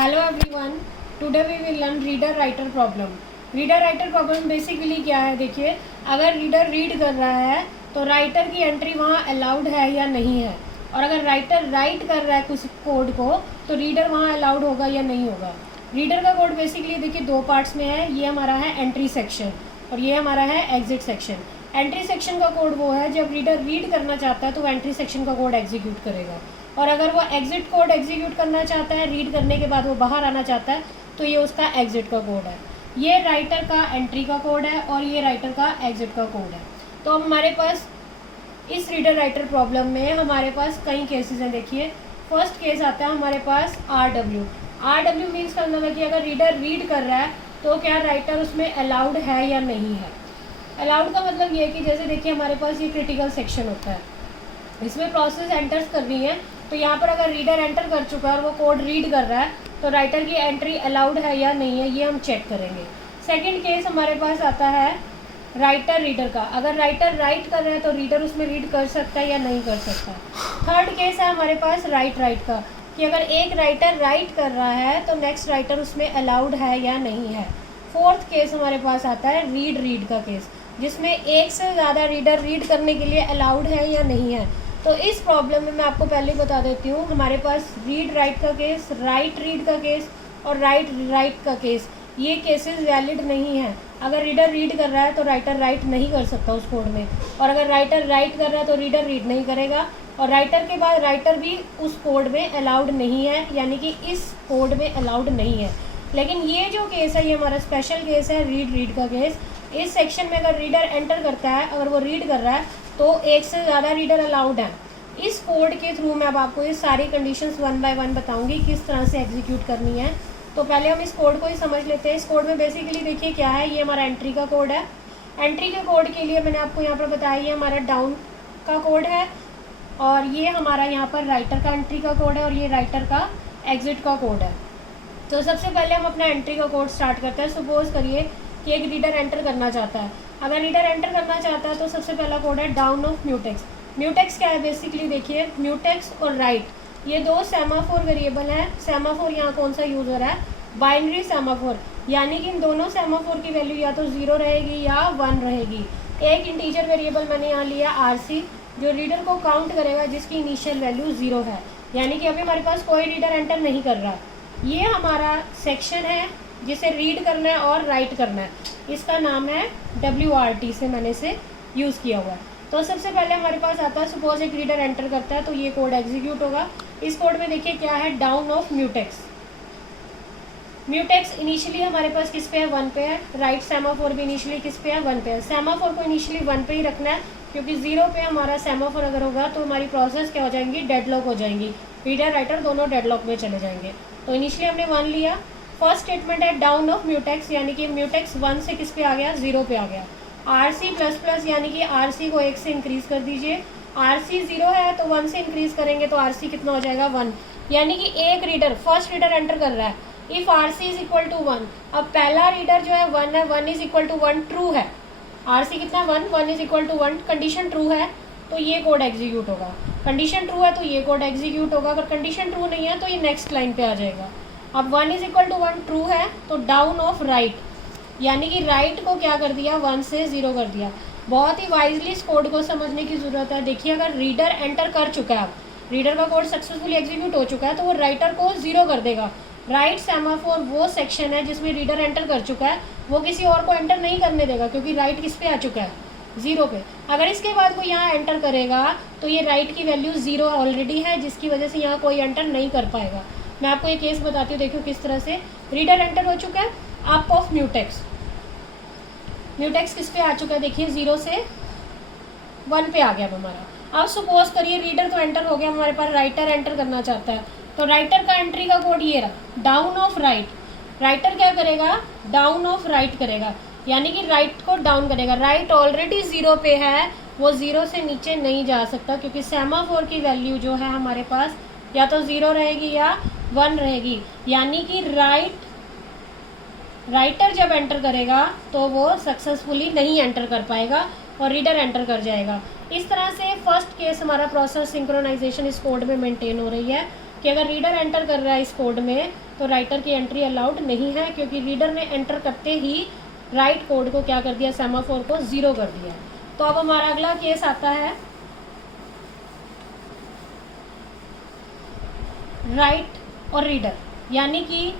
Hello everyone, today we will learn reader writer problem. Reader writer problem basically क्या है, देखिए अगर reader read कर रहा है तो राइटर की एंट्री वहाँ अलाउड है या नहीं है, और अगर राइटर राइट कर रहा है कुछ कोड को तो रीडर वहाँ अलाउड होगा या नहीं होगा। रीडर का कोड बेसिकली देखिए दो पार्ट्स में है, ये हमारा है एंट्री सेक्शन और ये हमारा है एग्जिट सेक्शन। एंट्री सेक्शन का कोड वो है जब रीडर रीड करना चाहता है तो वो एंट्री सेक्शन का कोड एग्जीक्यूट करेगा, और अगर वो एग्जिट कोड एग्जीक्यूट करना चाहता है, रीड करने के बाद वो बाहर आना चाहता है, तो ये उसका एग्जिट का कोड है। ये राइटर का एंट्री का कोड है और ये राइटर का एग्जिट का कोड है। तो अब हमारे पास इस रीडर राइटर प्रॉब्लम में हमारे पास कई केसेस हैं। देखिए फर्स्ट केस आता है हमारे पास RW मीन्स का मतलब है कि अगर रीडर रीड कर रहा है तो क्या राइटर उसमें अलाउड है या नहीं है। अलाउड का मतलब ये है कि जैसे देखिए हमारे पास ये क्रिटिकल सेक्शन होता है, इसमें प्रोसेस एंटर्स करनी है, तो यहाँ पर अगर रीडर एंटर कर चुका है और वो कोड रीड कर रहा है तो राइटर की एंट्री अलाउड है या नहीं है, ये हम चेक करेंगे। सेकंड केस हमारे पास आता है राइटर रीडर का। अगर राइटर राइट कर रहा है तो रीडर उसमें रीड कर सकता है या नहीं कर सकता। थर्ड केस है हमारे पास राइट का, कि अगर एक राइटर राइट कर रहा है तो नेक्स्ट राइटर उसमें अलाउड है या नहीं है। फोर्थ केस हमारे पास आता है रीड का केस, जिसमें एक से ज़्यादा रीडर रीड करने के लिए अलाउड है या नहीं है। तो इस प्रॉब्लम में मैं आपको पहले बता देती हूँ, हमारे पास रीड राइट का केस, राइट रीड का केस और राइट का केस, ये केसेस वैलिड नहीं है। अगर रीडर रीड कर रहा है तो राइटर राइट नहीं कर सकता उस कोड में, और अगर राइटर राइट कर रहा है तो रीडर रीड नहीं करेगा, और राइटर के बाद राइटर भी उस कोड में अलाउड नहीं है, यानी कि इस कोड में अलाउड नहीं है। लेकिन ये जो केस है ये हमारा स्पेशल केस है, रीड का केस। इस सेक्शन में अगर रीडर एंटर करता है, अगर वो रीड कर रहा है तो एक से ज़्यादा रीडर अलाउड है। इस कोड के थ्रू मैं अब आपको ये सारी कंडीशंस 1 बाय 1 बताऊंगी किस तरह से एग्जीक्यूट करनी है। तो पहले हम इस कोड को ही समझ लेते हैं। इस कोड में बेसिकली देखिए क्या है, ये हमारा एंट्री का कोड है। एंट्री के कोड के लिए मैंने आपको यहाँ पर बताया ये हमारा डाउन का कोड है, और ये हमारा यहाँ पर राइटर का एंट्री का कोड है, और ये राइटर का एग्जिट का कोड है। तो सबसे पहले हम अपना एंट्री का कोड स्टार्ट करते हैं। सपोज करिए कि एक रीडर एंटर करना चाहता है। अगर रीडर एंटर करना चाहता है तो सबसे पहला कोड है डाउन ऑफ म्यूटेक्स। म्यूटेक्स क्या है, बेसिकली देखिए म्यूटेक्स और राइट ये दो सेमाफोर वेरिएबल हैं। सेमाफोर यहाँ कौन सा यूज हो रहा है, बाइनरी सेमाफोर, यानी कि इन दोनों सेमाफोर की वैल्यू या तो 0 रहेगी या 1 रहेगी। एक इंटीजर वेरिएबल मैंने यहाँ लिया RC, जो रीडर को काउंट करेगा जिसकी इनिशियल वैल्यू 0 है, यानी कि अभी हमारे पास कोई रीडर एंटर नहीं कर रहा। ये हमारा सेक्शन है जिसे रीड करना है और राइट करना है, इसका नाम है WRT से मैंने इसे यूज़ किया हुआ है। तो सबसे पहले हमारे पास आता है, सपोज एक रीडर एंटर करता है तो ये कोड एग्जीक्यूट होगा। इस कोड में देखिए क्या है, down of mutex. Mutex initially हमारे पास किस पे है, 1 पे है। राइट सेमाफोर भी इनिशियली किस पे है, 1 पे है। सेमाफोर को इनिशियली 1 पे ही रखना है, क्योंकि 0 पे हमारा सेमाफोर अगर होगा तो हमारी प्रोसेस क्या हो जाएंगी, डेडलॉक हो जाएंगी। रीडर राइटर दोनों डेडलॉक में चले जाएंगे। तो इनिशियली हमने 1 लिया। फर्स्ट स्टेटमेंट है डाउन ऑफ म्यूटेक्स, यानी कि म्यूटेक्स 1 से किस पे आ गया, 0 पे आ गया। RC++, यानी कि RC को 1 से इंक्रीज कर दीजिए। RC 0 है तो 1 से इंक्रीज करेंगे तो RC कितना हो जाएगा, 1, यानी कि एक रीडर फर्स्ट रीडर एंटर कर रहा है। If RC is equal to 1, अब पहला रीडर जो है 1 है, 1 इज इक्वल टू 1 ट्रू है। RC कितना, 1 is equal to 1, condition true है तो ये कोड एग्जीक्यूट होगा। कंडीशन ट्रू है तो ये कोड एग्जीक्यूट होगा। अगर कंडीशन ट्रू नहीं है तो ये नेक्स्ट लाइन पे आ जाएगा। अब 1 इज इक्वल टू 1 ट्रू है तो डाउन ऑफ राइट, यानी कि राइट को क्या कर दिया, 1 से 0 कर दिया। बहुत ही वाइजली इस कोड को समझने की ज़रूरत है। देखिए अगर रीडर एंटर कर चुका है, रीडर का कोड सक्सेसफुली एग्जीक्यूट हो चुका है, तो वो राइटर को 0 कर देगा। राइट सेमाफोर वो सेक्शन है जिसमें रीडर एंटर कर चुका है, वो किसी और को एंटर नहीं करने देगा, क्योंकि राइट किस पे आ चुका है, 0 पे। अगर इसके बाद कोई यहाँ एंटर करेगा तो ये राइट की वैल्यू 0 ऑलरेडी है, जिसकी वजह से यहाँ कोई एंटर नहीं कर पाएगा। मैं आपको ये केस बताती हूँ, देखो किस तरह से रीडर एंटर हो चुका है। अप ऑफ म्यूटेक्स, म्यूटेक्स किस पे आ चुका है, देखिए 0 से 1 पे आ गया हमारा। अब सपोज करिए रीडर तो एंटर हो गया, हमारे पास राइटर एंटर करना चाहता है, तो राइटर का एंट्री का कोड ये रहा, डाउन ऑफ राइट। राइटर क्या करेगा, डाउन ऑफ राइट करेगा, यानी कि राइट को डाउन करेगा। राइट ऑलरेडी 0 पे है, वो 0 से नीचे नहीं जा सकता, क्योंकि सेमाफोर की वैल्यू जो है हमारे पास या तो 0 रहेगी या 1 रहेगी, यानी कि राइटर जब एंटर करेगा तो वो सक्सेसफुली नहीं एंटर कर पाएगा और रीडर एंटर कर जाएगा। इस तरह से फर्स्ट केस हमारा प्रोसेस सिंक्रोनाइजेशन इस कोड में मेंटेन हो रही है। कि अगर रीडर एंटर कर रहा है इस कोड में तो राइटर की एंट्री अलाउड नहीं है, क्योंकि रीडर ने एंटर करते ही राइट कोड को क्या कर दिया, सेमाफोर को 0 कर दिया। तो अब हमारा अगला केस आता है राइट और रीडर, यानी कि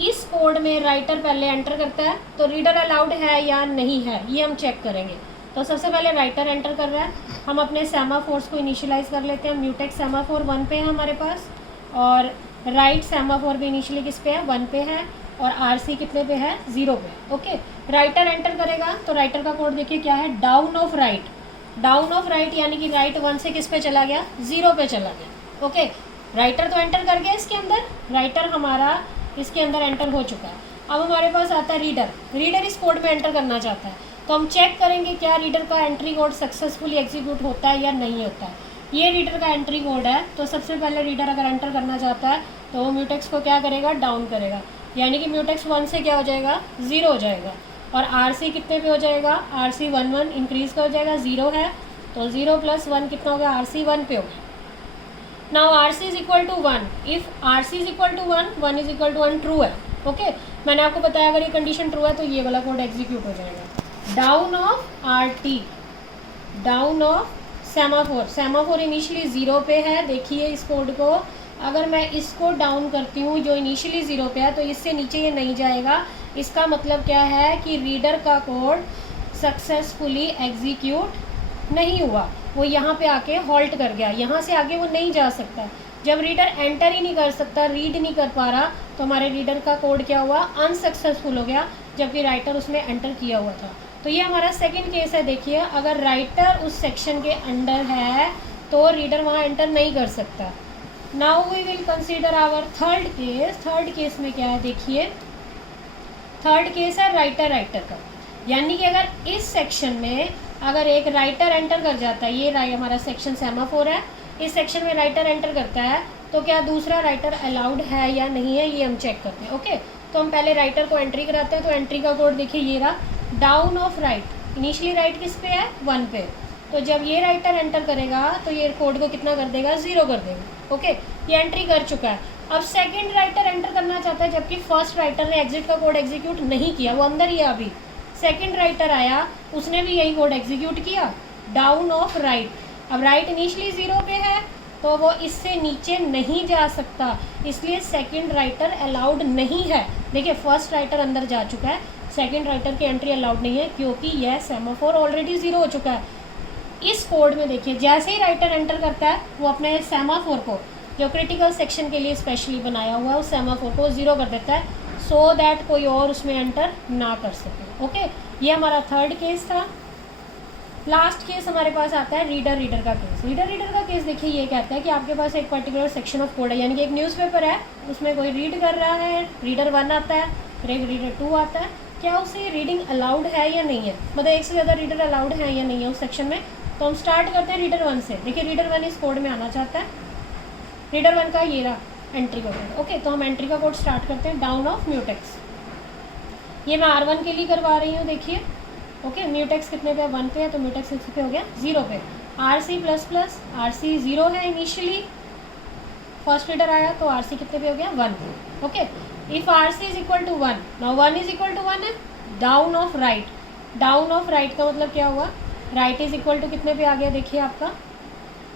इस कोड में राइटर पहले एंटर करता है तो रीडर अलाउड है या नहीं है ये हम चेक करेंगे। तो सबसे पहले राइटर एंटर कर रहा है, हम अपने सेमाफोर्स को इनिशियलाइज कर लेते हैं। म्यूटेक्स सेमाफोर 1 पे है हमारे पास, और राइट सेमाफोर भी इनिशियली किस पे है, 1 पे है, और आरसी कितने पे है, 0 पे। ओके, राइटर एंटर करेगा तो राइटर का कोड देखिए क्या है, down of right. Down of right यानी कि राइट 1 से किस पे चला गया, 0 पे चला गया। ओके, राइटर तो एंटर कर गया इसके अंदर, राइटर हमारा इसके अंदर एंटर हो चुका है। अब हमारे पास आता है रीडर। रीडर इस कोड में एंटर करना चाहता है, तो हम चेक करेंगे क्या रीडर का एंट्री कोड सक्सेसफुली एग्जीक्यूट होता है या नहीं होता है। ये रीडर का एंट्री कोड है, तो सबसे पहले रीडर अगर एंटर करना चाहता है तो वो म्यूटेक्स को क्या करेगा, डाउन करेगा, यानी कि म्यूटेक्स 1 से क्या हो जाएगा, 0 हो जाएगा, और आरसी कितने पे हो जाएगा, आरसी 1 इंक्रीज का हो जाएगा, 0 है तो 0 + 1 कितना हो गया, आरसी 1 पे हो गया। Now RC is equal to 1, if RC is equal to 1, 1 is equal to 1 true है। ओके, मैंने आपको बताया अगर ये कंडीशन ट्रू है तो ये वाला कोड एग्जीक्यूट हो जाएगा। Down of RT, down of semaphore, semaphore initially 0 पे है, देखिए इस कोड को, अगर मैं इसको डाउन करती हूँ जो इनिशियली 0 पे है तो इससे नीचे ये नहीं जाएगा। इसका मतलब क्या है कि रीडर का कोड सक्सेसफुली एग्जीक्यूट नहीं हुआ, वो यहाँ पे आके हॉल्ट कर गया, यहाँ से आगे वो नहीं जा सकता। जब रीडर एंटर ही नहीं कर सकता, रीड नहीं कर पा रहा, तो हमारे रीडर का कोड क्या हुआ, अनसक्सेसफुल हो गया, जबकि राइटर उसमें एंटर किया हुआ था। तो ये हमारा सेकंड केस है। देखिए, अगर राइटर उस सेक्शन के अंडर है तो रीडर वहाँ एंटर नहीं कर सकता। Now we will consider our third case. Third case में क्या है, देखिए थर्ड केस है राइटर का, यानी कि अगर इस सेक्शन में अगर एक राइटर एंटर कर जाता है, ये हमारा सेक्शन सेमाफोर है, इस सेक्शन में राइटर एंटर करता है तो क्या दूसरा राइटर अलाउड है या नहीं है ये हम चेक करते हैं। ओके, तो हम पहले राइटर को एंट्री कराते हैं। तो एंट्री का कोड देखिए ये रहा, down of right, initially right किस पे है, 1 पे, तो जब ये राइटर एंटर करेगा तो ये कोड को कितना कर देगा, 0 कर देगा। ओके, ये एंट्री कर चुका है। अब सेकंड राइटर एंटर करना चाहता है, जबकि फर्स्ट राइटर ने एग्जिट का कोड एग्जीक्यूट नहीं किया, वो अंदर ही है अभी। सेकंड राइटर आया, उसने भी यही कोड एग्जीक्यूट किया, डाउन ऑफ राइट। अब राइट इनिशियली 0 पे है तो वो इससे नीचे नहीं जा सकता, इसलिए सेकंड राइटर अलाउड नहीं है। देखिए, फर्स्ट राइटर अंदर जा चुका है, सेकंड राइटर की एंट्री अलाउड नहीं है, क्योंकि यह सेमाफोर ऑलरेडी 0 हो चुका है। इस कोड में देखिए, जैसे ही राइटर एंटर करता है वो अपने सेमाफोर को, जो क्रिटिकल सेक्शन के लिए स्पेशली बनाया हुआ है, उस सेमाफोर को 0 कर देता है, सो दैट कोई और उसमें एंटर ना कर सके। ओके, ये हमारा थर्ड केस था। लास्ट केस हमारे पास आता है रीडर का केस। रीडर का केस देखिए, ये कहता है कि आपके पास एक पर्टिकुलर सेक्शन ऑफ कोड है, यानी कि एक न्यूज़पेपर है, उसमें कोई रीड कर रहा है, रीडर 1 आता है, फिर एक रीडर 2 आता है, क्या उसे रीडिंग अलाउड है या नहीं है, मतलब एक से ज़्यादा रीडर अलाउड है या नहीं है उस सेक्शन में। तो हम स्टार्ट करते हैं रीडर 1 से। देखिए, रीडर 1 इस कोड में आना चाहता है, रीडर 1 का ये रहा एंट्री कोड। ओके, तो हम एंट्री का कोड स्टार्ट करते हैं, डाउन ऑफ म्यूटेक्स। ये मैं R1 के लिए करवा रही हूँ, देखिए। ओके, म्यूटेक्स कितने पे, 1 पे है, तो म्यूटेक्स कितने पे हो गया, 0 पे। RC ++ RC 0 है इनिशियली, फर्स्ट रीडर आया तो RC कितने पे हो गया, 1। Okay, if RC is equal to 1, now 1 is equal to 1 है, down of right. Down of right का मतलब क्या हुआ, राइट इज इक्वल टू कितने पे आ गया, देखिए आपका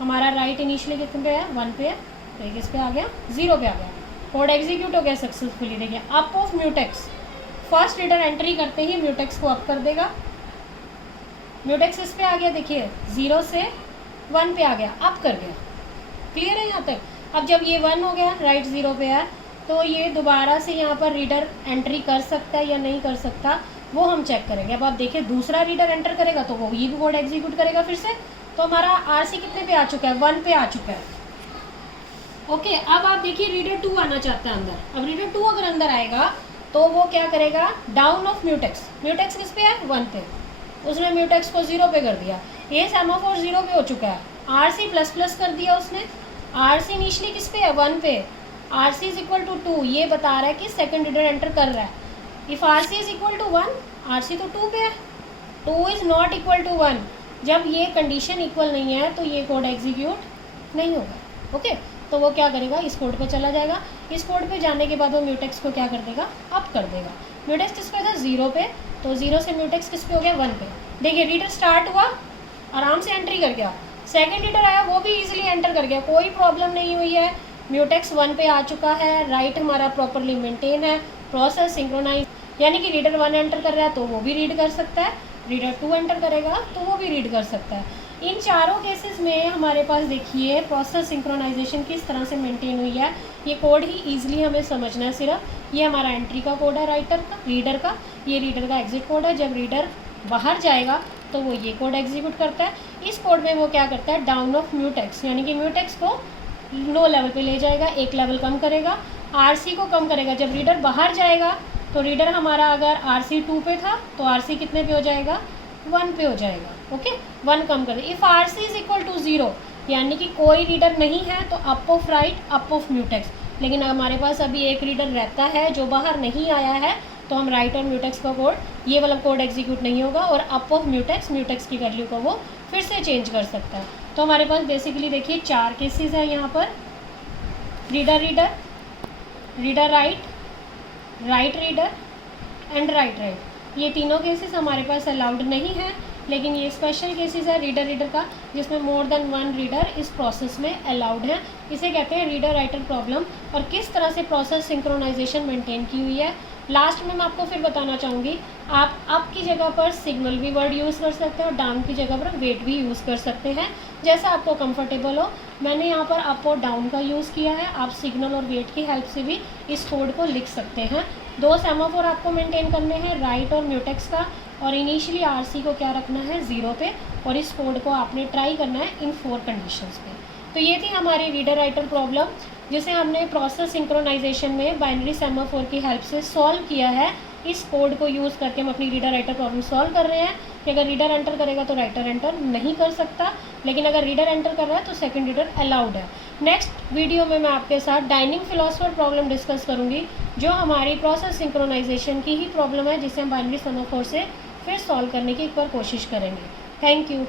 हमारा राइट इनिशियली कितने पे है, 1 पे है, तो ये किस पे आ गया, 0 पे आ गया, कोड एग्जीक्यूट हो गया सक्सेसफुली। देखिए, up of mutex, first reader entry करते ही म्यूटेक्स को अप कर देगा, म्यूटेक्स इस पे आ गया, देखिए 0 से 1 पे आ गया, अप कर गया। क्लियर है यहाँ तक। अब जब ये 1 हो गया, राइट 0 पे है, तो ये दोबारा से यहाँ पर रीडर एंट्री कर सकता है या नहीं कर सकता, वो हम चेक करेंगे। अब आप देखिए, दूसरा रीडर एंटर करेगा तो वो ये भी कोड एग्जीक्यूट करेगा फिर से, तो हमारा आरसी कितने पे आ चुका है, 1 पे आ चुका है। ओके, अब आप देखिए रीडर 2 आना चाहता है अंदर। अब रीडर 2 अगर अंदर आएगा तो वो क्या करेगा, डाउन ऑफ म्यूटेक्स। म्यूटेक्स किस पे है, 1 पे, उसने म्यूटेक्स को 0 पे कर दिया, ये सेमाफोर 0 पे हो चुका है। RC++ कर दिया उसने, RC इनिशियली किस पे है, 1 पे, RC इज इक्वल टू 2, ये बता रहा है कि सेकंड रीडर एंटर कर रहा है। If RC is equal to 1, RC तो 2 पे है, 2 इज नॉट इक्वल टू 1। जब ये कंडीशन इक्वल नहीं है तो ये कोड एग्जीक्यूट नहीं होगा। ओके, तो वो क्या करेगा, इस कोड पे चला जाएगा। इस कोड पे जाने के बाद वो म्यूटेक्स को क्या कर देगा, अप कर देगा। म्यूटेक्स किस पे था, 0 पे, तो 0 से म्यूटेक्स किस पे हो गया, 1 पे। देखिए रीडर स्टार्ट हुआ, आराम से एंट्री कर गया। सेकेंड रीडर आया, वो भी ईजिली एंटर कर गया, कोई प्रॉब्लम नहीं हुई है। म्यूटेक्स 1 पे आ चुका है, राइट हमारा प्रॉपरली मेंटेन है, प्रोसेस सिंक्रोनाइज, यानी कि रीडर 1 एंटर कर रहा है तो वो भी रीड कर सकता है, रीडर 2 एंटर करेगा तो वो भी रीड कर सकता है। इन चारों केसेस में हमारे पास देखिए प्रोसेस सिंक्रोनाइजेशन किस तरह से मेंटेन हुई है। ये कोड ही ईजिली हमें समझना है सिर्फ। ये हमारा एंट्री का कोड है राइटर का, रीडर का, ये रीडर का एग्जिट कोड है। जब रीडर बाहर जाएगा तो वो ये कोड एग्जीक्यूट करता है। इस कोड में वो क्या करता है, डाउन ऑफ म्यूटेक्स, यानी कि म्यूटेक्स को लो लेवल पे ले जाएगा, एक लेवल कम करेगा, आरसी को कम करेगा। जब रीडर बाहर जाएगा तो रीडर हमारा अगर आरसी 2 पे था तो आरसी कितने पे हो जाएगा, 1 पे हो जाएगा। ओके, 1 कम कर दे। If RC is equal to 0, यानी कि कोई रीडर नहीं है तो up of write, up of mutex. लेकिन हमारे पास अभी एक रीडर रहता है जो बाहर नहीं आया है, तो हम राइट और म्यूटेक्स का कोड, ये वाला कोड एग्जीक्यूट नहीं होगा और अप ऑफ म्यूटेक्स, म्यूटेक्स की वैल्यू को वो फिर से चेंज कर सकता है। तो हमारे पास बेसिकली देखिए 4 केसेस है यहाँ पर, reader reader, reader right, right reader and right right. ये तीनों केसेस हमारे पास अलाउड नहीं है, लेकिन ये स्पेशल केसेस है रीडर रीडर का, जिसमें मोर देन 1 रीडर इस प्रोसेस में अलाउड है। इसे कहते हैं रीडर राइटर प्रॉब्लम। और किस तरह से प्रोसेस सिंक्रोनाइजेशन मेंटेन की हुई है, लास्ट में मैं आपको फिर बताना चाहूँगी। आप अप की जगह पर सिग्नल भी वर्ड यूज़ कर सकते हैं और डाउन की जगह पर वेट भी यूज़ कर सकते हैं, जैसा आपको कंफर्टेबल हो। मैंने यहाँ पर अप और डाउन का यूज़ किया है, आप सिग्नल और वेट की हेल्प से भी इस कोड को लिख सकते हैं। 2 सेमाफोर आपको मेंटेन करने हैं, राइट और म्यूटेक्स का, और इनिशियली आरसी को क्या रखना है, 0 पे, और इस कोड को आपने ट्राई करना है इन 4 कंडीशंस पे। तो ये थी हमारी रीडर राइटर प्रॉब्लम, जिसे हमने प्रोसेस सिंक्रोनाइजेशन में बाइनरी सेमाफोर की हेल्प से सॉल्व किया है। इस कोड को यूज़ करके हम अपनी रीडर राइटर प्रॉब्लम सॉल्व कर रहे हैं कि अगर रीडर एंटर करेगा तो राइटर एंटर नहीं कर सकता, लेकिन अगर रीडर एंटर कर रहा है तो सेकंड रीडर अलाउड है। नेक्स्ट वीडियो में मैं आपके साथ डाइनिंग फिलोसफर प्रॉब्लम डिस्कस करूंगी, जो हमारी प्रोसेस सिंक्रोनाइजेशन की ही प्रॉब्लम है, जिसे हम बाइनरी सेमाफोर से फिर सॉल्व करने की एक बार कोशिश करेंगे। Thank you.